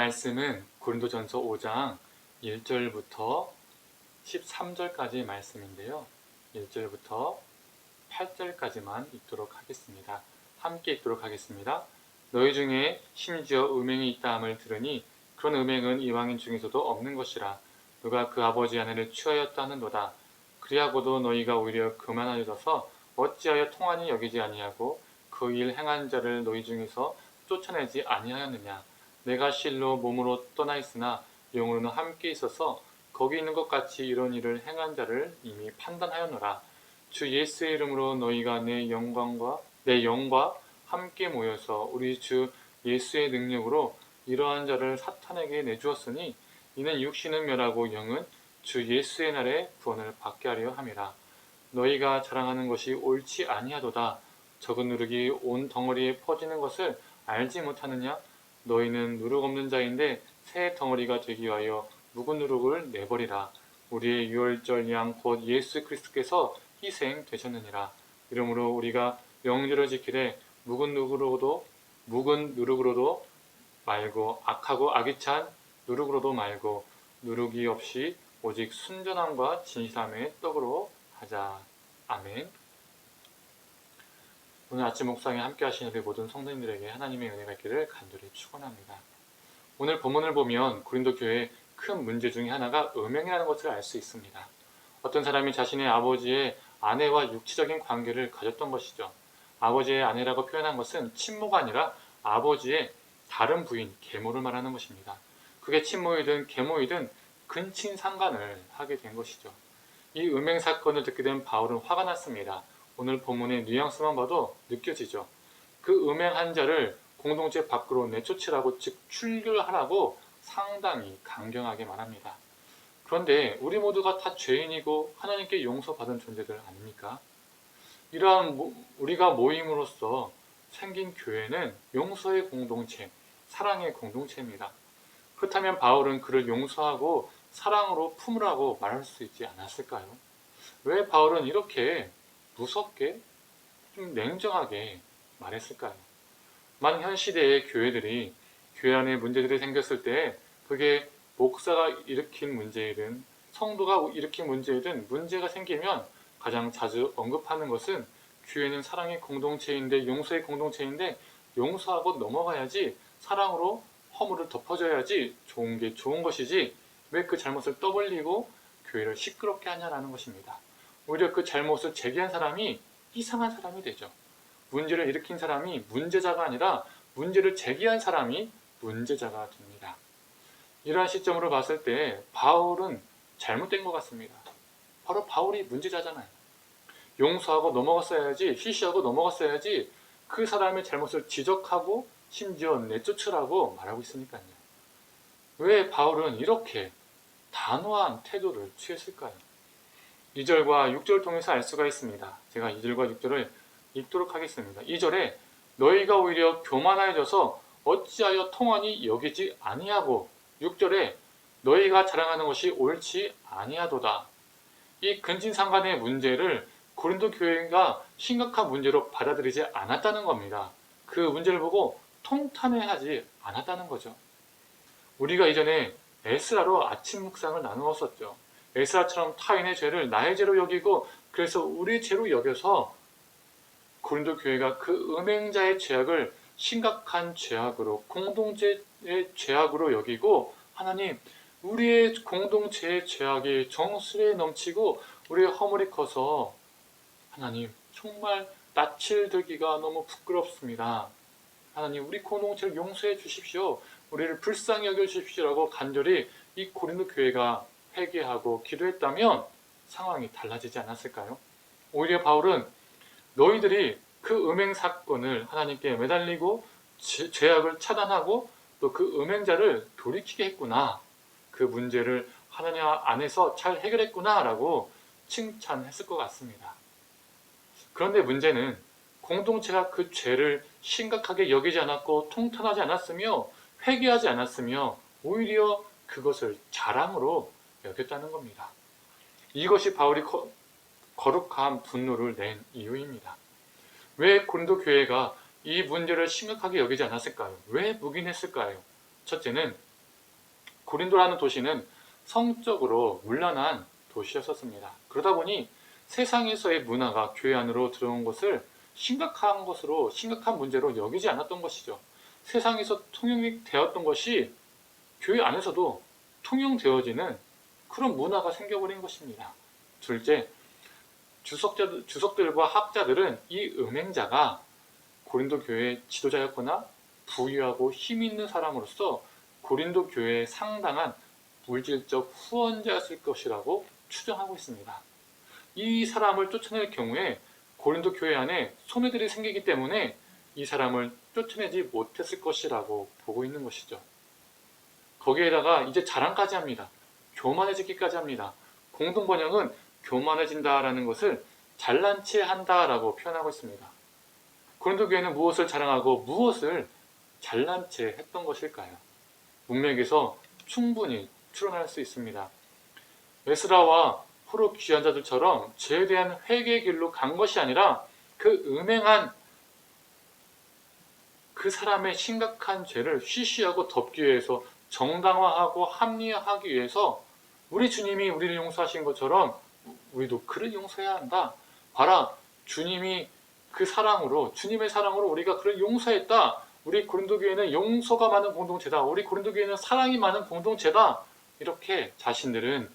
말씀은 고린도전서 5장 1절부터 13절까지 말씀인데요. 1절부터 8절까지만 읽도록 하겠습니다. 함께 읽도록 하겠습니다. 너희 중에 심지어 음행이 있다 함을 들으니 그런 음행은 이방인 중에서도 없는 것이라. 누가 그 아버지 아내를 취하였다 하는도다. 그리하고도 너희가 오히려 교만하여져서 어찌하여 통한이 여기지 아니하고 그 일 행한 자를 너희 중에서 쫓아내지 아니하였느냐. 내가 실로 몸으로 떠나 있으나 영으로는 함께 있어서 거기 있는 것 같이 이런 일을 행한 자를 이미 판단하였노라. 주 예수의 이름으로 너희가 내 영과 함께 모여서 우리 주 예수의 능력으로 이러한 자를 사탄에게 내주었으니 이는 육신은 멸하고 영은 주 예수의 날에 구원을 받게 하려 함이라. 너희가 자랑하는 것이 옳지 아니하도다. 적은 누룩이 온 덩어리에 퍼지는 것을 알지 못하느냐? 너희는 누룩 없는 자인데 새 덩어리가 되기 위하여 묵은 누룩을 내버리라. 우리의 유월절 양 곧 예수 그리스도께서 희생되셨느니라. 이러므로 우리가 명절을 지키되 묵은 누룩으로도 말고 악하고 악이찬 누룩으로도 말고 누룩이 없이 오직 순전함과 진실함의 떡으로 하자. 아멘. 오늘 아침 묵상에 함께 하신 우리 모든 성도님들에게 하나님의 은혜가 있기를 간절히 축원합니다. 오늘 본문을 보면 고린도 교회의 큰 문제 중에 하나가 음행이라는 것을 알 수 있습니다. 어떤 사람이 자신의 아버지의 아내와 육체적인 관계를 가졌던 것이죠. 아버지의 아내라고 표현한 것은 친모가 아니라 아버지의 다른 부인, 계모를 말하는 것입니다. 그게 친모이든 계모이든 근친상간을 하게 된 것이죠. 이 음행 사건을 듣게 된 바울은 화가 났습니다. 오늘 본문의 뉘앙스만 봐도 느껴지죠. 그 음행한 자를 공동체 밖으로 내쫓으라고, 즉 출교하라고 상당히 강경하게 말합니다. 그런데 우리 모두가 다 죄인이고 하나님께 용서받은 존재들 아닙니까? 이러한 우리가 모임으로써 생긴 교회는 용서의 공동체, 사랑의 공동체입니다. 그렇다면 바울은 그를 용서하고 사랑으로 품으라고 말할 수 있지 않았을까요? 왜 바울은 이렇게 무섭게, 좀 냉정하게 말했을까요? 많은 현 시대의 교회들이 교회 안에 문제들이 생겼을 때 그게 목사가 일으킨 문제이든 성도가 일으킨 문제이든 문제가 생기면 가장 자주 언급하는 것은 교회는 사랑의 공동체인데, 용서의 공동체인데 용서하고 넘어가야지, 사랑으로 허물을 덮어줘야지 좋은 게 좋은 것이지 왜 그 잘못을 떠벌리고 교회를 시끄럽게 하냐라는 것입니다. 오히려 그 잘못을 제기한 사람이 이상한 사람이 되죠. 문제를 일으킨 사람이 문제자가 아니라 문제를 제기한 사람이 문제자가 됩니다. 이러한 시점으로 봤을 때 바울은 잘못된 것 같습니다. 바로 바울이 문제자잖아요. 용서하고 넘어갔어야지, 쉬쉬하고 넘어갔어야지 그 사람의 잘못을 지적하고 심지어 내쫓으라고 말하고 있으니까요. 왜 바울은 이렇게 단호한 태도를 취했을까요? 2절과 6절을 통해서 알 수가 있습니다. 제가 2절과 6절을 읽도록 하겠습니다. 2절에 너희가 오히려 교만하여져서 어찌하여 통한이 여기지 아니하고, 6절에 너희가 자랑하는 것이 옳지 아니하도다. 이 근친상간의 문제를 고린도 교회가 심각한 문제로 받아들이지 않았다는 겁니다. 그 문제를 보고 통탄해하지 않았다는 거죠. 우리가 이전에 에스라로 아침 묵상을 나누었었죠. 에스라처럼 타인의 죄를 나의 죄로 여기고 그래서 우리 죄로 여겨서 고린도 교회가 그 음행자의 죄악을 심각한 죄악으로, 공동체의 죄악으로 여기고, 하나님, 우리의 공동체의 죄악이 정수리에 넘치고 우리의 허물이 커서 하나님 정말 낯을 들기가 너무 부끄럽습니다. 하나님, 우리 공동체를 용서해 주십시오. 우리를 불쌍히 여겨 주십시오라고 간절히 이 고린도 교회가 회개하고 기도했다면 상황이 달라지지 않았을까요? 오히려 바울은 너희들이 그 음행 사건을 하나님께 매달리고 죄악을 차단하고 또 그 음행자를 돌이키게 했구나, 그 문제를 하나님 안에서 잘 해결했구나 라고 칭찬했을 것 같습니다. 그런데 문제는 공동체가 그 죄를 심각하게 여기지 않았고 통탄하지 않았으며 회개하지 않았으며 오히려 그것을 자랑으로 여겼다는 겁니다. 이것이 바울이 거룩한 분노를 낸 이유입니다. 왜 고린도 교회가 이 문제를 심각하게 여기지 않았을까요? 왜 묵인했을까요? 첫째는 고린도라는 도시는 성적으로 문란한 도시였었습니다. 그러다 보니 세상에서의 문화가 교회 안으로 들어온 것을 심각한 문제로 여기지 않았던 것이죠. 세상에서 통용이 되었던 것이 교회 안에서도 통용되어지는 그런 문화가 생겨버린 것입니다. 둘째, 주석들과 학자들은 이 음행자가 고린도 교회의 지도자였거나 부유하고 힘 있는 사람으로서 고린도 교회의 상당한 물질적 후원자였을 것이라고 추정하고 있습니다. 이 사람을 쫓아낼 경우에 고린도 교회 안에 소매들이 생기기 때문에 이 사람을 쫓아내지 못했을 것이라고 보고 있는 것이죠. 거기에다가 이제 자랑까지 합니다. 교만해지기까지 합니다. 공동번역은 교만해진다라는 것을 잘난 체 한다라고 표현하고 있습니다. 고린도 교회는 무엇을 자랑하고 무엇을 잘난 체 했던 것일까요? 문맥에서 충분히 추론할 수 있습니다. 에스라와 호로 귀한 자들처럼 죄에 대한 회개의 길로 간 것이 아니라 그 음행한 그 사람의 심각한 죄를 쉬쉬하고 덮기 위해서 정당화하고 합리화하기 위해서 우리 주님이 우리를 용서하신 것처럼 우리도 그를 용서해야 한다. 봐라, 주님이 그 사랑으로, 주님의 사랑으로 우리가 그를 용서했다. 우리 고린도 교회는 용서가 많은 공동체다. 우리 고린도 교회는 사랑이 많은 공동체다. 이렇게 자신들은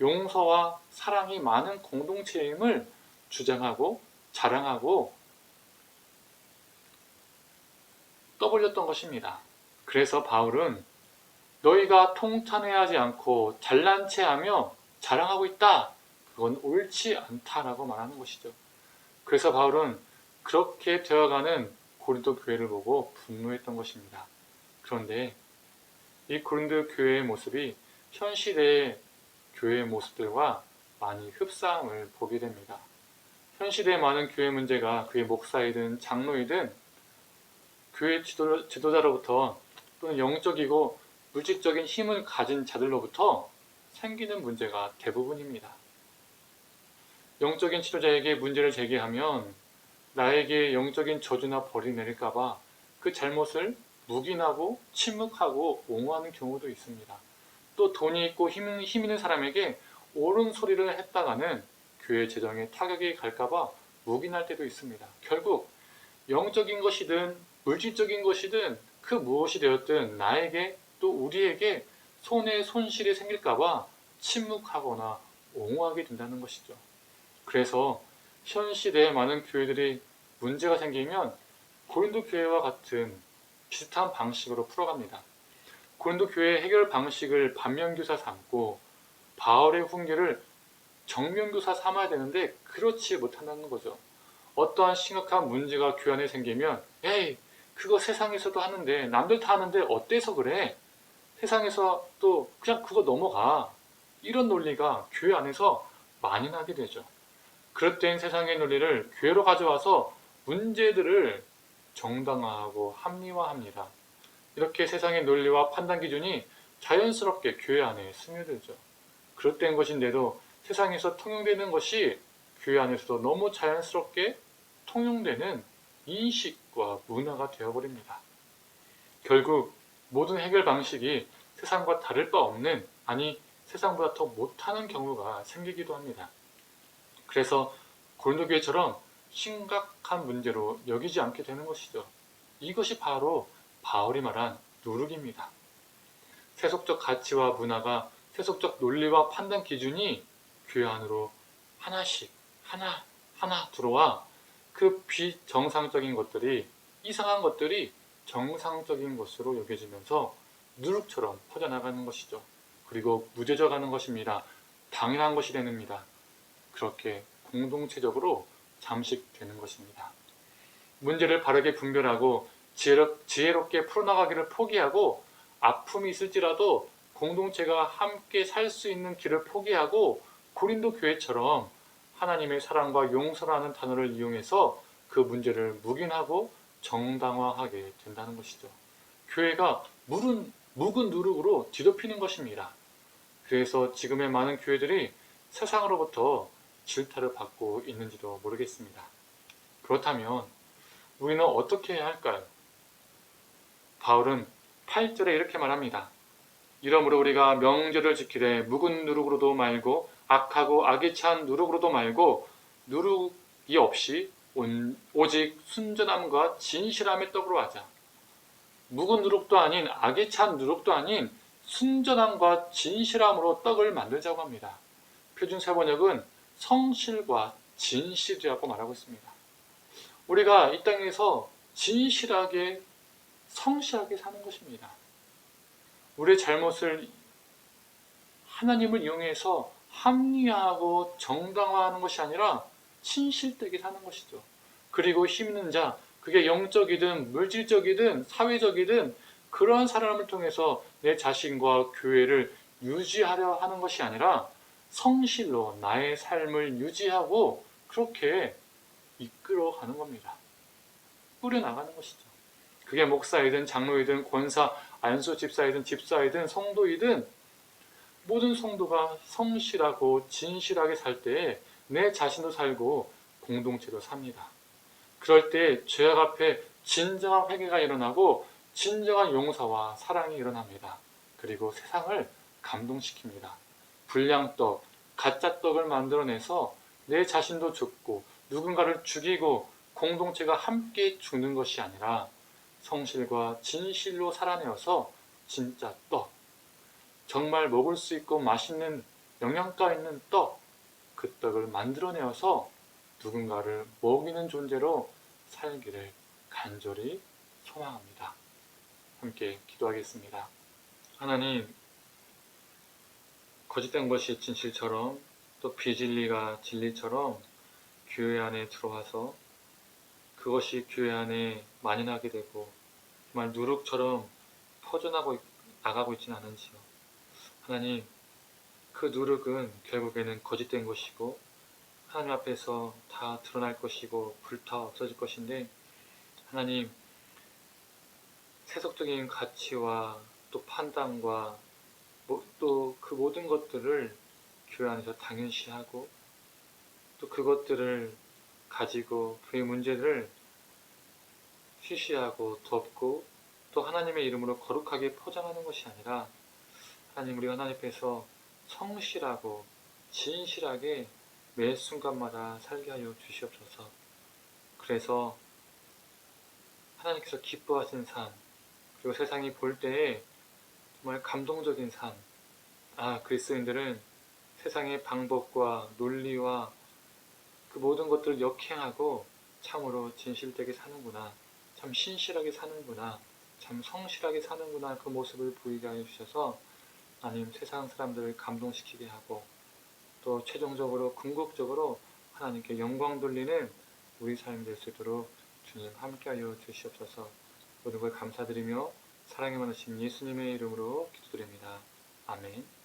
용서와 사랑이 많은 공동체임을 주장하고 자랑하고 떠벌렸던 것입니다. 그래서 바울은 너희가 통탄해야 하지 않고 잘난 체하며 자랑하고 있다. 그건 옳지 않다라고 말하는 것이죠. 그래서 바울은 그렇게 되어가는 고린도 교회를 보고 분노했던 것입니다. 그런데 이 고린도 교회의 모습이 현 시대의 교회의 모습들과 많이 흡사함을 보게 됩니다. 현 시대의 많은 교회 문제가 그의 목사이든 장로이든 교회 지도자로부터 또는 영적이고 물질적인 힘을 가진 자들로부터 생기는 문제가 대부분입니다. 영적인 지도자에게 문제를 제기하면 나에게 영적인 저주나 벌이 내릴까봐 그 잘못을 묵인하고 침묵하고 옹호하는 경우도 있습니다. 또 돈이 있고 힘 있는 사람에게 옳은 소리를 했다가는 교회 재정에 타격이 갈까봐 묵인할 때도 있습니다. 결국 영적인 것이든 물질적인 것이든 그 무엇이 되었든 나에게 또 우리에게 손해 손실이 생길까봐 침묵하거나 옹호하게 된다는 것이죠. 그래서 현 시대에 많은 교회들이 문제가 생기면 고린도 교회와 같은 비슷한 방식으로 풀어갑니다. 고린도 교회의 해결 방식을 반면교사 삼고 바울의 훈계를 정면교사 삼아야 되는데 그렇지 못한다는 거죠. 어떠한 심각한 문제가 교회 안에 생기면 에이 그거 세상에서도 하는데 남들 다 하는데 어때서 그래? 세상에서 또 그냥 그거 넘어가. 이런 논리가 교회 안에서 많이 나게 되죠. 그럴 땐 세상의 논리를 교회로 가져와서 문제들을 정당화하고 합리화합니다. 이렇게 세상의 논리와 판단 기준이 자연스럽게 교회 안에 스며들죠. 그럴 땐 것인데도 세상에서 통용되는 것이 교회 안에서도 너무 자연스럽게 통용되는 인식과 문화가 되어버립니다. 결국 모든 해결 방식이 세상과 다를 바 없는, 아니 세상보다 더 못하는 경우가 생기기도 합니다. 그래서 고린도 교회처럼 심각한 문제로 여기지 않게 되는 것이죠. 이것이 바로 바울이 말한 누룩입니다. 세속적 가치와 문화가, 세속적 논리와 판단 기준이 교회 안으로 하나씩 하나 들어와 그 비정상적인 것들이, 이상한 것들이 정상적인 것으로 여겨지면서 누룩처럼 퍼져나가는 것이죠. 그리고 무뎌져가는 것입니다. 당연한 것이 됩니다. 그렇게 공동체적으로 잠식되는 것입니다. 문제를 바르게 분별하고 지혜롭게 풀어나가기를 포기하고 아픔이 있을지라도 공동체가 함께 살 수 있는 길을 포기하고 고린도 교회처럼 하나님의 사랑과 용서라는 단어를 이용해서 그 문제를 묵인하고 정당화하게 된다는 것이죠. 교회가 묵은 누룩으로 뒤덮이는 것입니다. 그래서 지금의 많은 교회들이 세상으로부터 질타를 받고 있는지도 모르겠습니다. 그렇다면 우리는 어떻게 해야 할까요? 바울은 8절에 이렇게 말합니다. 이러므로 우리가 명절을 지키되 묵은 누룩으로도 말고 악하고 악에 찬 누룩으로도 말고 누룩이 없이 오직 순전함과 진실함의 떡으로 하자. 묵은 누룩도 아닌 악에 찬 누룩도 아닌 순전함과 진실함으로 떡을 만들자고 합니다. 표준세번역은 성실과 진실이라고 말하고 있습니다. 우리가 이 땅에서 진실하게 성실하게 사는 것입니다. 우리의 잘못을 하나님을 이용해서 합리화하고 정당화하는 것이 아니라 진실되게 사는 것이죠. 그리고 힘있는 자, 그게 영적이든 물질적이든 사회적이든 그러한 사람을 통해서 내 자신과 교회를 유지하려 하는 것이 아니라 성실로 나의 삶을 유지하고 그렇게 이끌어가는 겁니다. 뿌려나가는 것이죠. 그게 목사이든 장로이든 권사, 안수 집사이든 집사이든 성도이든 모든 성도가 성실하고 진실하게 살 때에 내 자신도 살고 공동체도 삽니다. 그럴 때 죄악 앞에 진정한 회개가 일어나고 진정한 용서와 사랑이 일어납니다. 그리고 세상을 감동시킵니다. 불량떡, 가짜떡을 만들어내서 내 자신도 죽고 누군가를 죽이고 공동체가 함께 죽는 것이 아니라 성실과 진실로 살아내어서 진짜 떡, 정말 먹을 수 있고 맛있는 영양가 있는 떡, 그 떡을 만들어내어서 누군가를 먹이는 존재로 살기를 간절히 소망합니다. 함께 기도하겠습니다. 하나님, 거짓된 것이 진실처럼 또 비진리가 진리처럼 교회 안에 들어와서 그것이 교회 안에 만연하게 되고 정말 누룩처럼 나가고 있지는 않은지요. 하나님, 그 누룩은 결국에는 거짓된 것이고 하나님 앞에서 다 드러날 것이고 불타 없어질 것인데 하나님, 세속적인 가치와 또 판단과 또 그 모든 것들을 교회 안에서 당연시하고 또 그것들을 가지고 교회 문제를 쉬쉬하고 덮고 또 하나님의 이름으로 거룩하게 포장하는 것이 아니라 하나님, 우리가 하나님 앞에서 성실하고 진실하게 매 순간마다 살게 하여 주시옵소서. 그래서 하나님께서 기뻐하시는 삶, 그리고 세상이 볼 때에 정말 감동적인 삶, 그리스도인들은 세상의 방법과 논리와 그 모든 것들을 역행하고 참으로 진실되게 사는구나, 참 신실하게 사는구나, 참 성실하게 사는구나, 그 모습을 보이게 하여 주셔서 하나님, 세상 사람들을 감동시키게 하고 또 최종적으로 궁극적으로 하나님께 영광 돌리는 우리 삶이 될 수 있도록 주님 함께하여 주시옵소서. 모든 걸 감사드리며 사랑에 많으신 예수님의 이름으로 기도드립니다. 아멘.